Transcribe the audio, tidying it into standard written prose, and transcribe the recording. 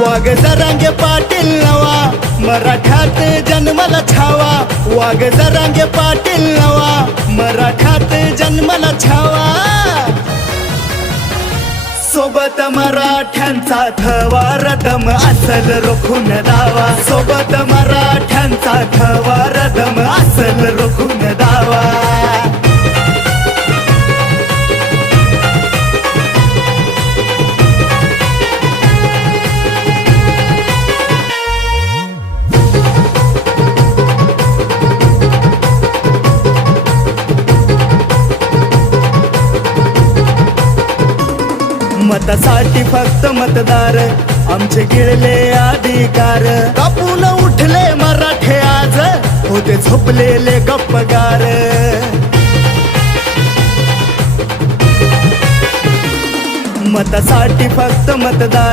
वाघ जरांगे पाटील नवा, मराठात जन्मला छावा. वाघ जरांगे पाटील नवा, मराठात जन्मला छावा. सोबत मराठ्यांचा थवा, रदम असल रोखून दावा. सोबत मराठ्यांचा थवा, रदम असल रोखून दावा. मतासाठी फक्त मतदार, आमचे गिळले अधिकार. कापून उठले मराठे आज, होते झोपलेले गप्पगार. मतासाठी फक्त मतदार,